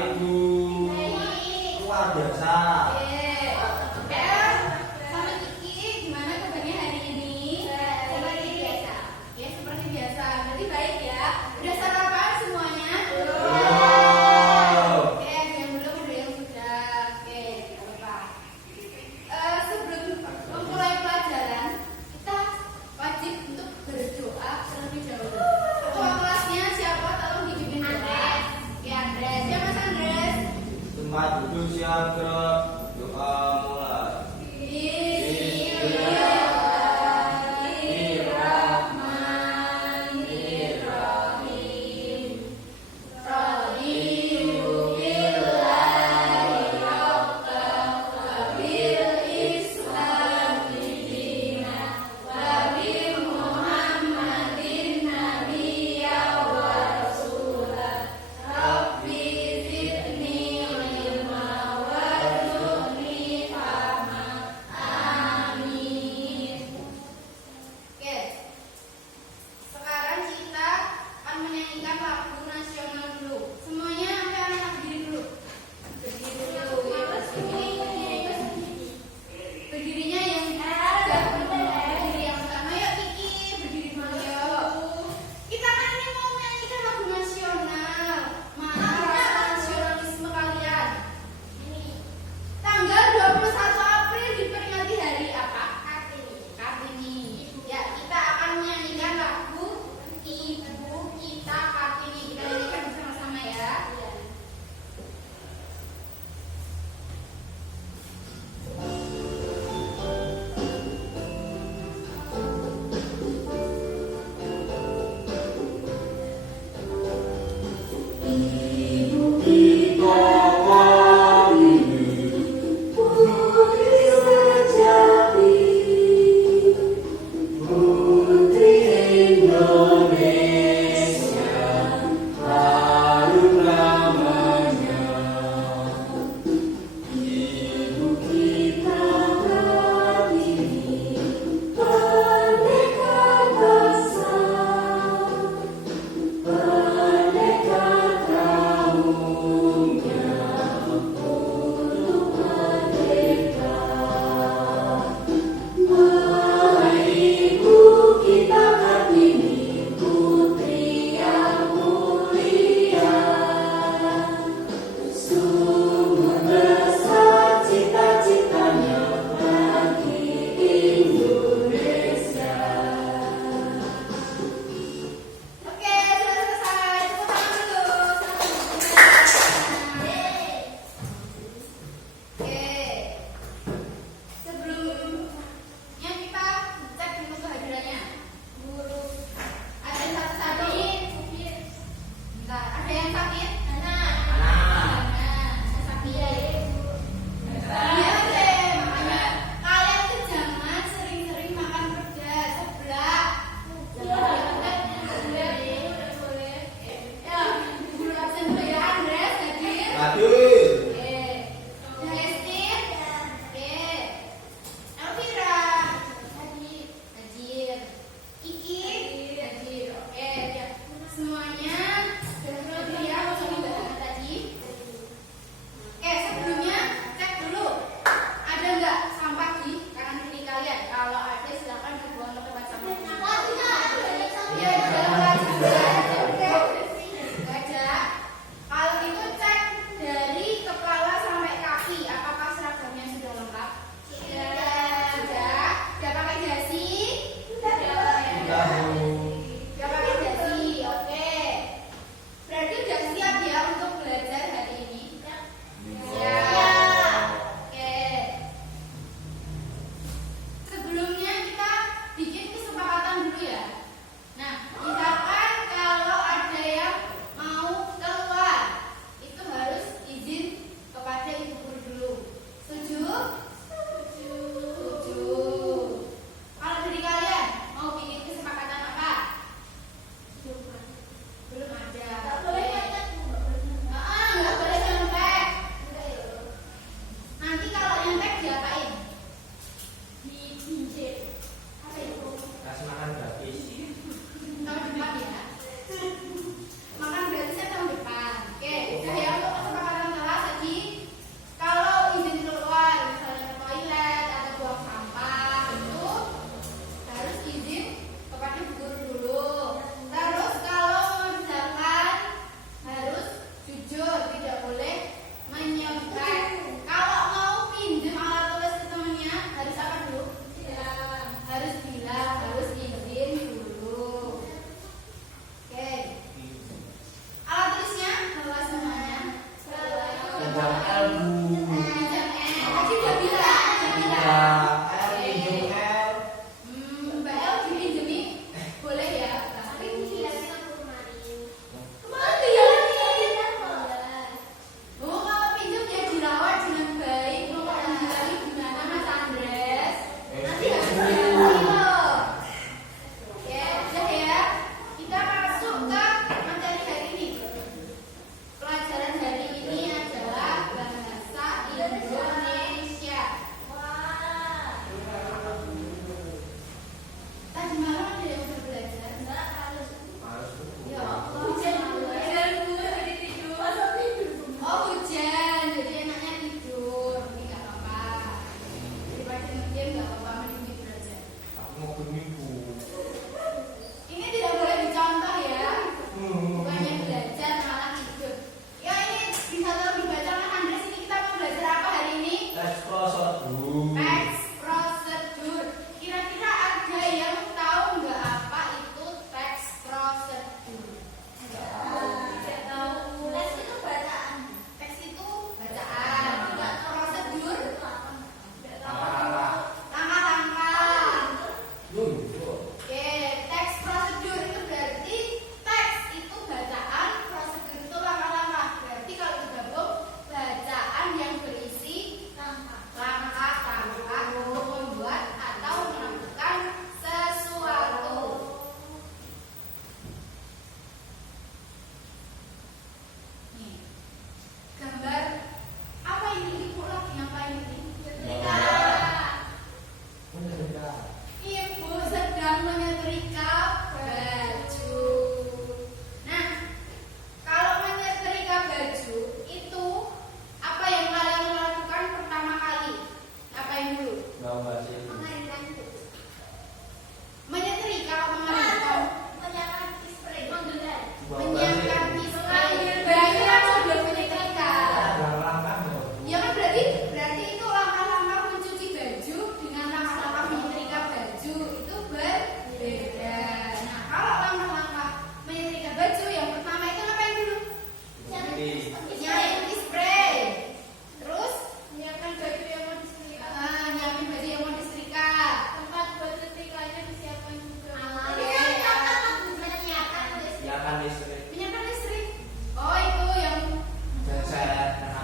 Ibu? Luar biasa. Sama Kiki, gimana kabarnya hari ini? Seperti biasa. Ya, seperti biasa. Berarti baik ya. Udah sarapan semuanya? Oke, ada yang belum, ada yang sudah. Oke, tidak apa-apa. Sebelum memulai pelajaran, kita wajib untuk berdoa terlebih dahulu. Ketua kelasnya siapa? Tolong dipimpin doa. Oke, Andres. Ya, Mas Andres. Tempat duduk siap gerak. Doa mulai. Oke, sekarang kita akan menyanyikan lagu nasional dulu. Semuanya sampai anak berdiri dulu. Berdiri dulu. Ya, berdirinya yang berdiri yang pertama. Yuk Kiki, berdiri dulu yuk. Kita kan ini mau menyanyikan lagu nasional. Mana rasa nasionalisme kalian? Tanggal 21 April diperingati hari apa? Kartini. Ya, kita akan menyanyikan lagu Ibu Kita Kartini. Kita nyanyikan bersama-sama ya. Oke, sudah selesai. Tepuk tangan dulu. Oke. Sebelumnya kita cek dulu kehadirannya. Guru. Ada yang sakit? Bentar. Ada yang sakit? Sakit. Iya deh, makanya kalian tuh jangan sering-sering makan pedas sebelah. Ya, guru absen dulu ya, Andres, hadir. Hadir. Oke. Celestin? Oke. Elvira? Hadir. Kiki? Hadir. Oke, ya. Semuanya sudah dulu ya, usaha tadi. Oke, sebelumnya cek dulu. Ada nggak sampah di kanan kiri kalian? Kalau ada silakan dibuang ke tempat sampah. Iya, di dalam kelas juga. Nggak ada. Kalau itu cek dari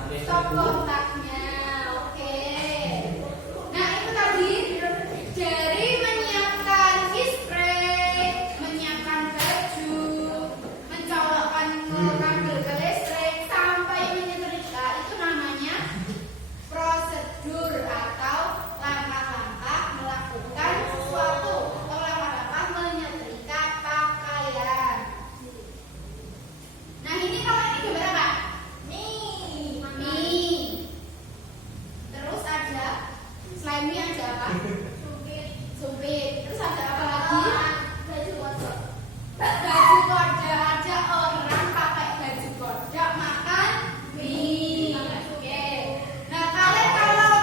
stop kontaknya. Oke. Nah, itu tadi dari menyiapkan spray, menyiapkan baju, mencolokkan kabel ke listrik sampai menyetrika, itu namanya prosedur atau langkah-langkah melakukan sesuatu atau langkah-langkah menyetrika pakaian. Nah, ini kalau ini gambar apa? Mie. Terus ada selain mie ada apa? Sumpit. Terus ada apa lagi? Baju kodok. Baju kodok, ada orang pakai baju kodok makan mie. Oke. Nah, kalian kalau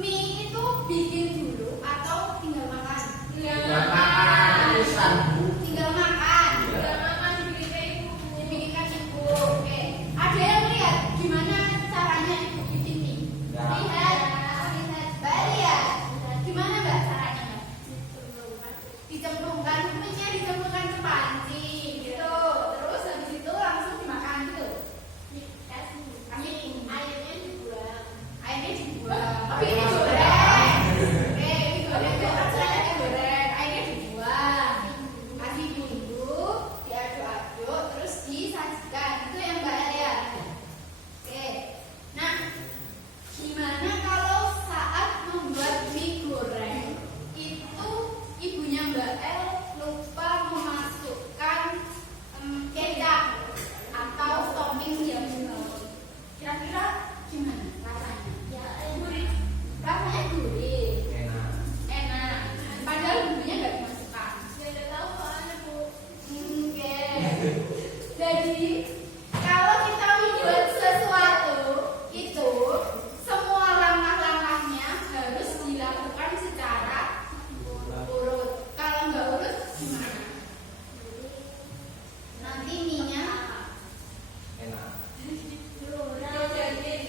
mie itu bikin dulu atau tinggal makan? Tinggal makan. Dibikinkan ibu. Oke. Ada yang lihat gimana caranya ibu bikin mie? Lihat. Balik ya. Gimana Mbak caranya Mbak? Dicemplungkan, minyak dicemplungkan ke panci gitu. Terus habis itu langsung dimakan gitu. Airnya dibuang. Tapi ini goreng. Oke, ini goreng. Caranya digoreng. Airnya dibuang. Kasih bumbu, diaduk-aduk, terus disajikan. Itu yang Mbak ya. Oke. Nah, gimana kalau saat membuat mie goreng itu ibunya Mbak El lupa memasukkan kecap atau topping yang kira-kira gimana rasanya? Gurih. Rasanya gurih. Enak. Padahal bumbunya nggak dimasukkan. Oke. Jadi kalau kita membuat sesuatu itu semua langkah-langkahnya harus dilakukan secara urut. Kalau nggak urut gimana? Nanti mie-nya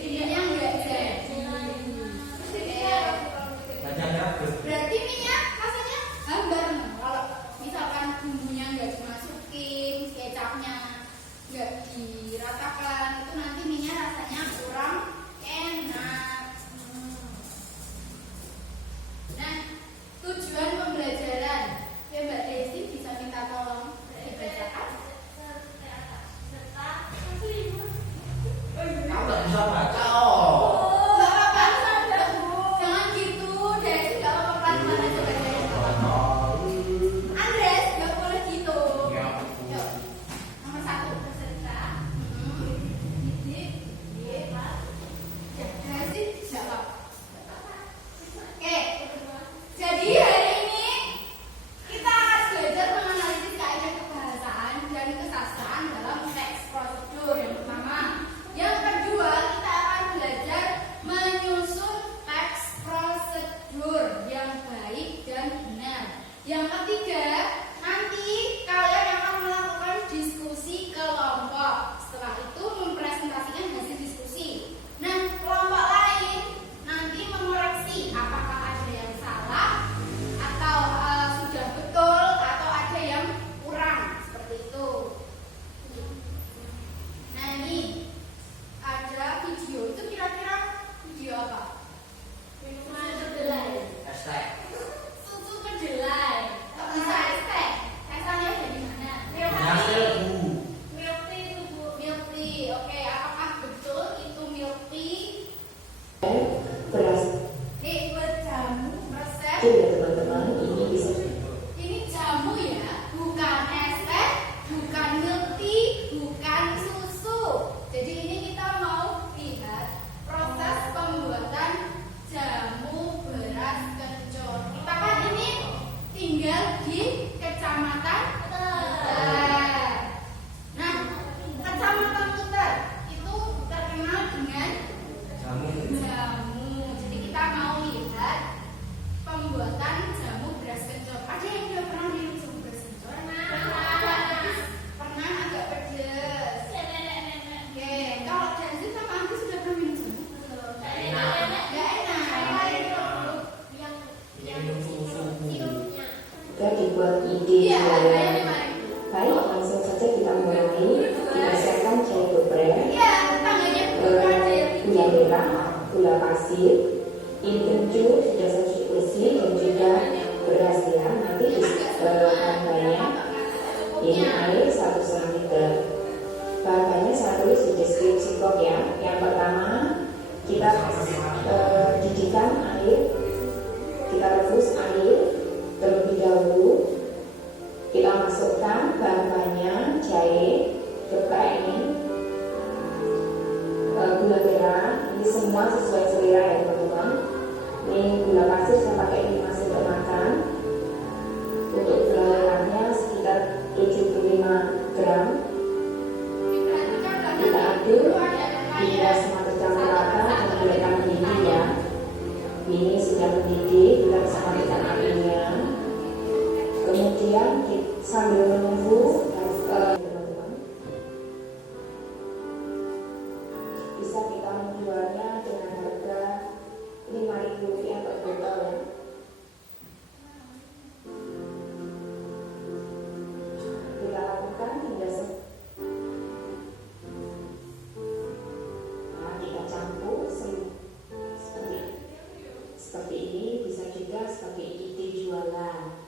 mie-nya nggak jadi. Berarti mie-nya rasanya hambar. Kalau misalkan bumbunya nggak dimasukin, kecapnya nggak diratakan, itu nanti mie-nya rasanya kurang enak. Nah, tujuan pembelajaran, ya Mbak Desi bisa minta tolong dibacakan. Nggak apa-apa, jangan gitu, Desi nggak apa-apa, pelan-pelan aja bacanya. Andres, nggak boleh gitu. Yuk, nomor 1 peserta. Desi jawab. Oke, jadi hari ini kita akan belajar menganalisis kaidah kebahasaan dan kesastraan dalam teks prosedur yang pertama. Yang kedua, kita akan belajar menyusun teks prosedur yang baik dan benar. Yang ketiga, nanti kalian akan melakukan diskusi kelompok. Setelah itu mempresentasikan hasil diskusi. Nah, kelompok lain nanti mengoreksi apakah ada yang salah atau sudah betul atau ada yang kurang, seperti itu. Nah, ini ada video, itu kira-kira video apa? Susu kedelai. Kok bisa hashtag? Hashtagnya dari mana? Milk tea. Oke, apakah betul itu milk tea? Beras. Nih, buat jamu resep. Jadi ya teman-teman, ini bisa Ini jamu ya, bukan es teh, bukan milk tea, bukan susu. Jadi ini kita mau lihat proses pembuatan jamu beras kencur. Kita kan ini tinggal di Kecamatan Kuter. Nah, Kecamatan Kuter itu terkenal dengan jamu. Jadi kita mau lihat pembuatan jamu beras kencur. gula merah, gula pasir, ini kencur sudah saya bersih dan juga beras ya. Nanti bahan-bahannya ini air 1,5 liter. Bahan-bahannya saya tulis di deskripsi box ya. Yang pertama kita didihkan air, kita rebus air terlebih dahulu. Kita masukkan bahan-bahannya, jahe, geprek ini, gula merah, ini semua sesuai selera ya teman-teman. Ini gula pasir saya pakai 5 sendok makan. Untuk gula merahnya sekitar 75 gram. Kita aduk hingga semua tercampur rata dan biarkan mendidih ya. Ini sudah mendidih, kita bisa matikan apinya. Kemudian sambil menunggu teman-teman, bisa kita menjualnya dengan harga Rp5.000 per botol ya. Kita lakukan hingga kita campur seperti ini, bisa juga seperti ide jualan.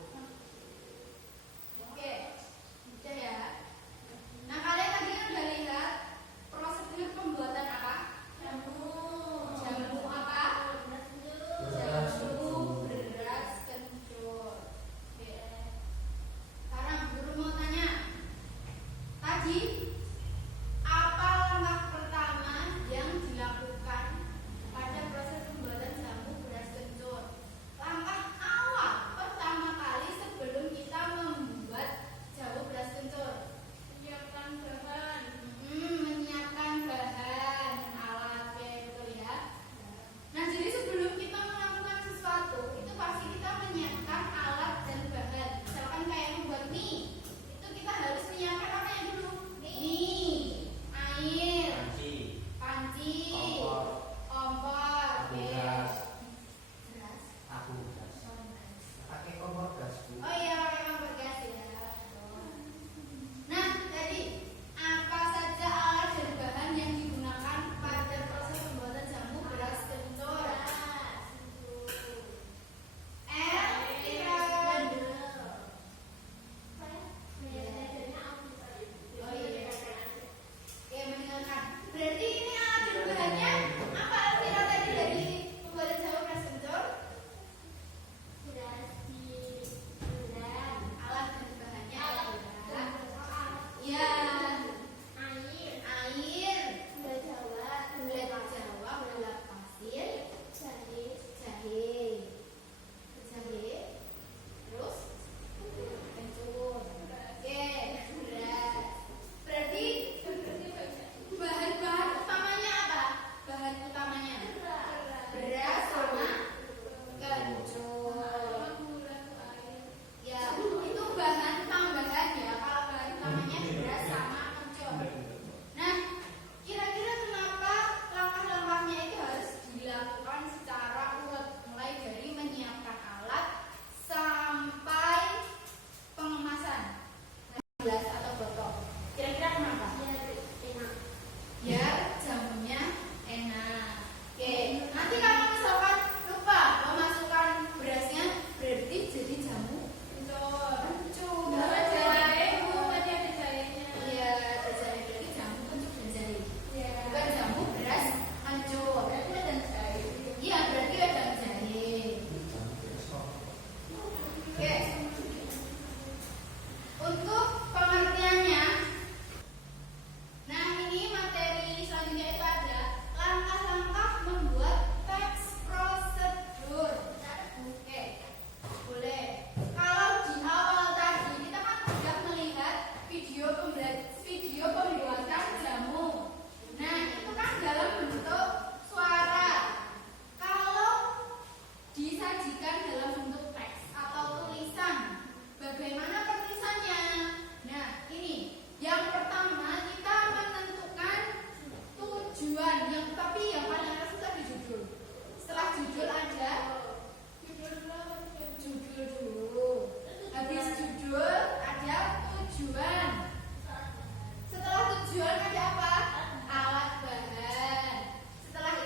Tujuan ada apa? Alat bahan. Setelah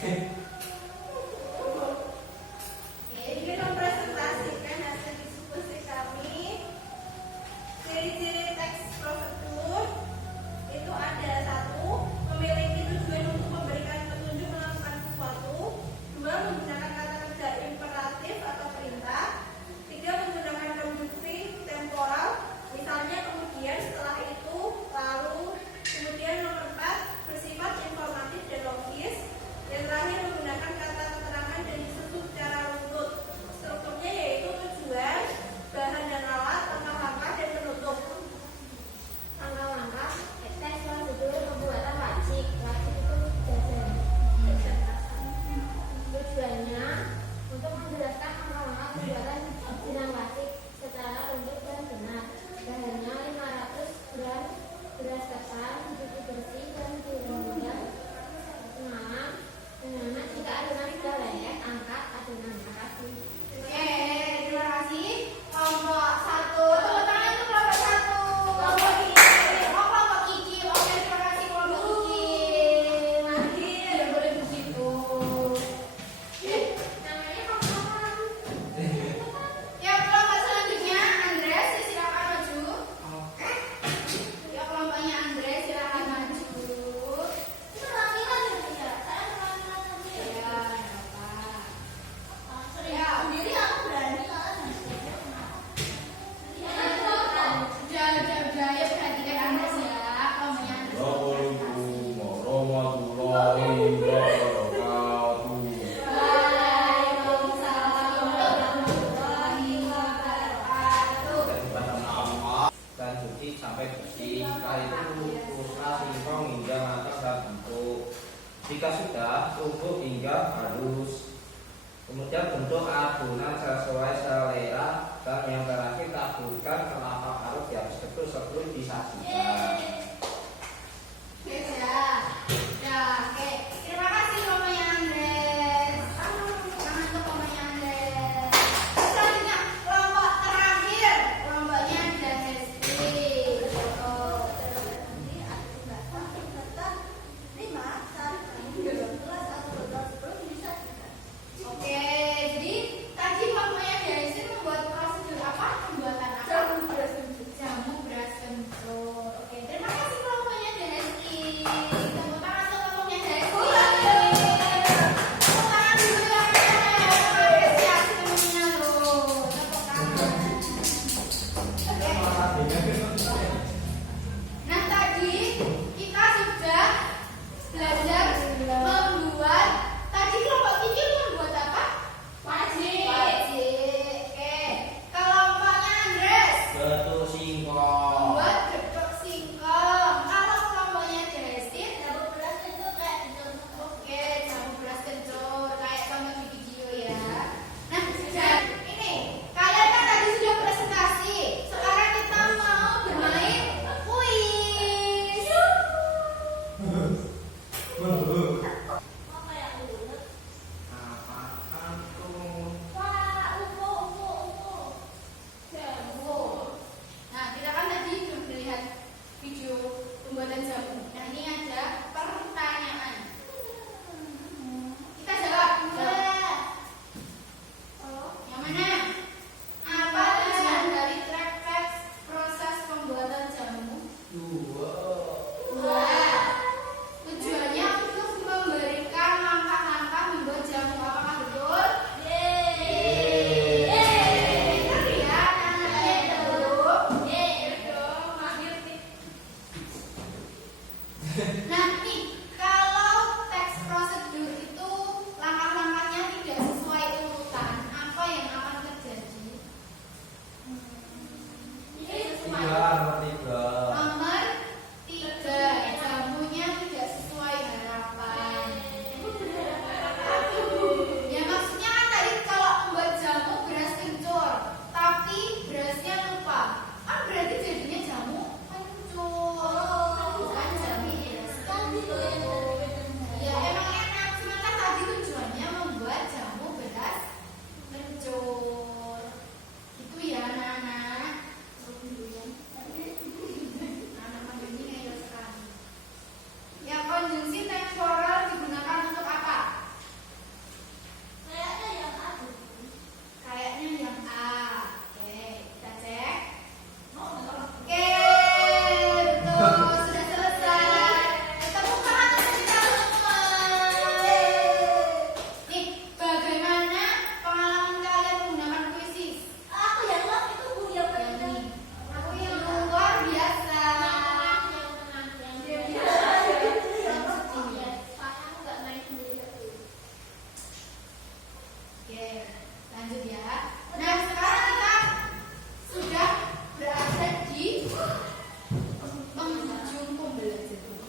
Ini mempresentasikan hasil diskusi kami. Ciri-ciri teks prosedur itu ada: 1. Memiliki tujuan untuk memberikan petunjuk melakukan sesuatu. 2. Menggunakan kata kerja imperatif atau perintah. 3. Menggunakan konjungsi temporal, misalnya kemudian, setelah itu, lalu. Kemudian nomor 4, bersifat informatif dan logis. Yang terakhir, menggunakan kata keterangan dan disusun secara runtut. Strukturnya yaitu tujuan, bahan dan alat, langkah-langkah, dan penutup. Langkah-langkah teks prosedur pembuatan wajib itu jajan. Tujuannya untuk menjelaskan langkah-langkah pembuatan jenang wajib secara runtut dan benar. Bahannya 500 gram beras ketan, cuci bersih dan direndam. Pengaman jika adonan sudah lengket, angkat adonan. Terima kasih. Terima kasih. Kelompok 1, tepuk tangan untuk kelompok 1. Kelompok Kiki. Kelompok Kiki. Oke, terima kasih kelompok Kiki. Nanti tidak boleh begitu. Namanya kelompok apa? Ya, kelompok selanjutnya Andres, silakan maju. Ya, kelompoknya Andres, silakan maju. Itu laki-laki ya? Saya laki-laki. Ya, enggak apa. Ya, sendiri aku berani kalau Udah, ya perhatikan Andres ya. Kelompoknya Andres. Assalamualaikum warahmatullahi wabarakatuh. Waalaikumsalam warahmatullahi wabarakatuh. Daripada nama dan cuci sampai bersih. Setelah itu uruslah singkong hingga matang dan bentuk. Jika sudah, tumbuk hingga halus. Kemudian bentuk adonan sesuai selera, dan yang terakhir taburkan kelapa parut di atas ketul sebelum disajikan. Oke, oke. Terima kasih kelompoknya Andres. Tangan untuk kelompoknya Andres. Selanjutnya kelompok terakhir, kelompoknya Danesti. Oke, jadi tadi kelompoknya Danesti membuat prosedur apa? Pembuatan apa? Jamu beras kencur. Oke, terima kasih. lanjut ya. Nah, sekarang kita sudah berada di penghujung pembelajaran.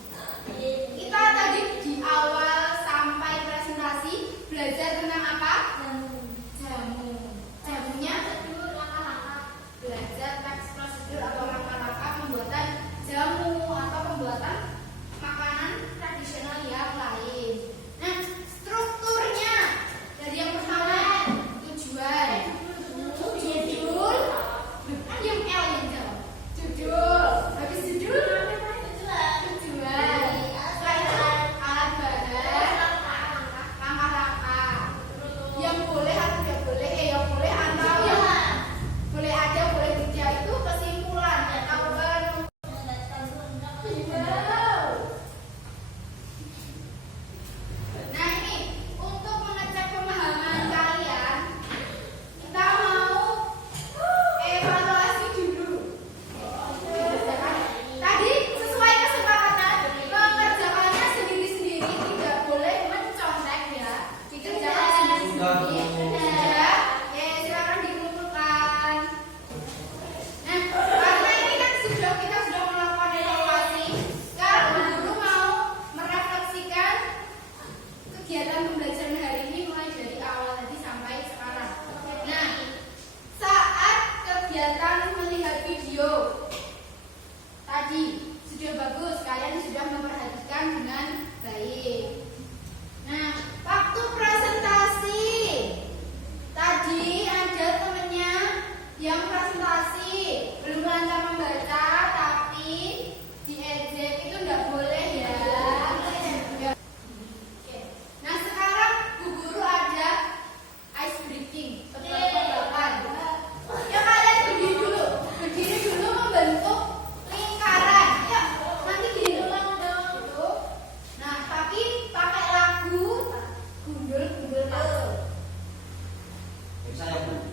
Kita tadi di awal sampai presentasi belajar tentang apa? Jamu. Jamunya belajar teks prosedur atau langkah-langkah pembuatan jamu atau pembuatan makanan tradisional yang lain. Nah, strukturnya dari yang pertama tujuan, judul, kan yang L yang jawab. Judul, habis judul tujuan, setelah itu alat bahan, langkah-langkah, yang boleh atau tidak boleh, yang boleh atau yang boleh ada, boleh tidak, itu kesimpulan atau Nah, ini untuk mengecek pemahaman kalian, kita mau evaluasi dulu. Tadi sesuai kesepakatan mengerjakannya sendiri-sendiri, tidak boleh mencontek ya. Dikerjakan sendiri-sendiri. Ya, silakan dikumpulkan. Nah, karena ini kan kita sudah melakukan evaluasi. Sekarang guru mau merefleksikan kegiatan pembelajaran hari ini mulai dari awal tadi sampai sekarang. Nah, saat kegiatan melihat video tadi sudah bagus, kalian sudah memperhatikan dengan baik. Nah, waktu presentasi tadi ada temennya yang presentasi belum lancar membaca tapi diejek, itu nggak boleh ya. Oke. Nah, sekarang Bu Guru ada ice breaking, tebak-tebakan. Ya, kalian berdiri dulu membentuk lingkaran. Ya, nanti gini dulu. Nah, tapi pakai lagu gundul-gundul. Saya Bu.